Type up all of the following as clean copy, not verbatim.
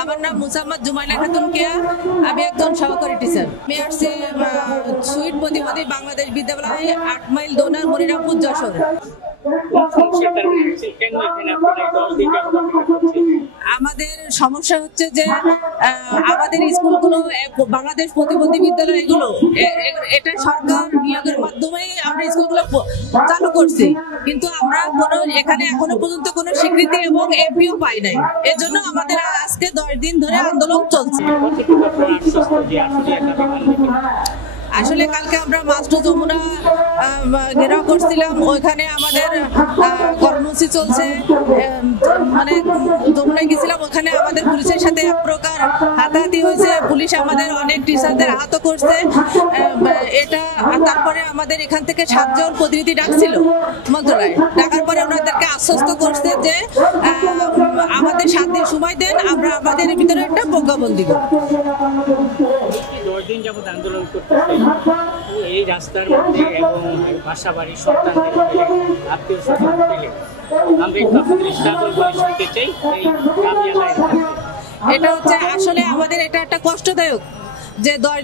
আমার নাম মুসাম্মদ জুমাইলা খাতুন কেয়া। আমি একজন সহকারী টিচার। আমি আসছি সুইট প্রতিবাদী বাংলাদেশ বিদ্যালয় 8 মাইল দোনার মনিরামপুর যশোর। আমাদের সমস্যা হচ্ছে যে আমাদের স্কুলগুলো বাংলাদেশ প্রতিবন্ধী বিদ্যালয় এগুলো এটা সরকার নিয়োগের মাধ্যমে আমরা স্কুলগুলো চালু করছি, কিন্তু আমরা কোনো এখানে এখনো পর্যন্ত কোনো স্বীকৃতি এবং এমপিও পাই নাই। এর জন্য আমাদের আজকে 10 দিন ধরে আন্দোলন চলছে। আসলে কালকে আমরা মাস্টার যমুনা ঘেরাও করছিলাম, ওইখানে আমাদের কর্মসূচি চলছে। মানে যমুনায় গেছিলাম, ওখানে আমাদের পুলিশের সাথে এক প্রকার হাতাহাতি হয়েছে। পুলিশ আমাদের অনেক টিচারদের আহত করছে। এটা তারপরে আমাদের এখান থেকে 7 জন প্রতিনিধি ডাকছিল মন্ত্রণালয়ে। ডাকার পরে ওনাদেরকে আশ্বস্ত করছে যে আমাদের 7 দিন সময় দেন, আমরা আমাদের ভিতরে একটা প্রজ্ঞাবন্দী করব। 10 দিন যাবত আন্দোলন করতেছে এই রাস্তার মধ্যে এবং বাসা বাড়ির সন্তানদের আত্মীয় স্বজন পেলে আমরা একটু আপনাদের স্ট্রাগল করে শুনতে চাই। এই গ্রামীণ এলাকায় এটা হচ্ছে আসলে আমাদের এটা একটা কষ্টদায়ক যে 10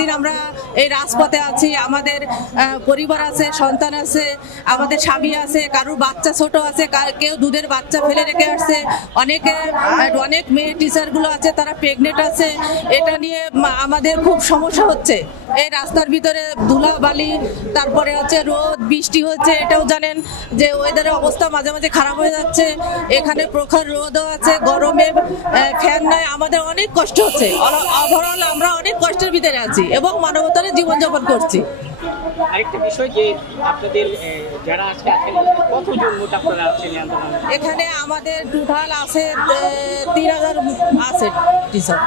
দিন আমরা এই রাজপথে আছি। আমাদের পরিবার আছে, সন্তান আছে, আমাদের স্বামী আছে, কারোর বাচ্চা ছোট আছে, কেউ দুধের বাচ্চা ফেলে রেখে আসছে, অনেক মেয়ে টিচারগুলো আছে তারা প্রেগনেন্ট আছে। এটা নিয়ে আমাদের খুব সমস্যা হচ্ছে। এই রাস্তার ভিতরে ধুলা বালি, তারপরে হচ্ছে রোদ বৃষ্টি হচ্ছে। এটাও জানেন যে ওয়েদারের অবস্থা মাঝে মাঝে খারাপ হয়ে যাচ্ছে। এখানে প্রখর রোদও আছে, গরমে ফ্যান নাই, আমাদের অনেক কষ্ট হচ্ছে। ওভারঅল আমরা অনেক কষ্টের ভিতরে আছি এবং মানবতার জীবনযাপন করছি। আরেকটা বিষয় যে আপনাদের যারা আজকে আছেন কতজন মোট আপনারা আছেন আন্দোলনে? এখানে আমাদের টোটাল আছে 3000 আছে টিচার।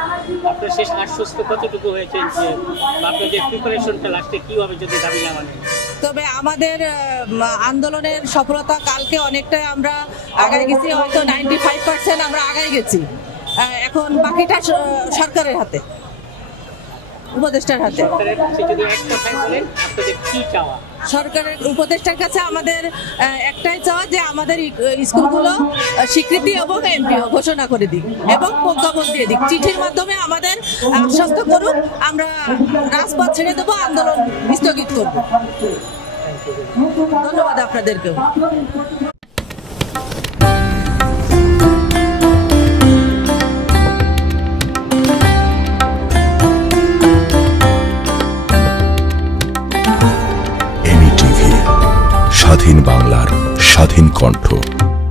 আপনার শেষ আশ্বস্ত কতটুকু হয়েছে যে আপনাদের প্রিপারেশনটা লাস্টে কি হবে যদি দাবি না মানে? তবে আমাদের আন্দোলনের সফলতা কালকে অনেকটাই আমরা আগায় গেছি, হয়তো 95% আমরা আগায় গেছি। এখন বাকিটা সরকারের হাতে, উপদেষ্টার হাতে। সরকারের উপদেষ্টার কাছে আমাদের একটাই চাওয়া যে আমাদের স্কুলগুলো স্বীকৃতি এবং এমপিও ঘোষণা করে দিক এবং প্রজ্ঞাপন দিয়ে দিক। চিঠির মাধ্যমে আমাদের আশ্বস্ত করুক, আমরা রাজপথ ছেড়ে দেবো, আন্দোলন স্থগিত করব। ধন্যবাদ আপনাদেরকেও। স্বাধীন বাংলার স্বাধীন কণ্ঠ।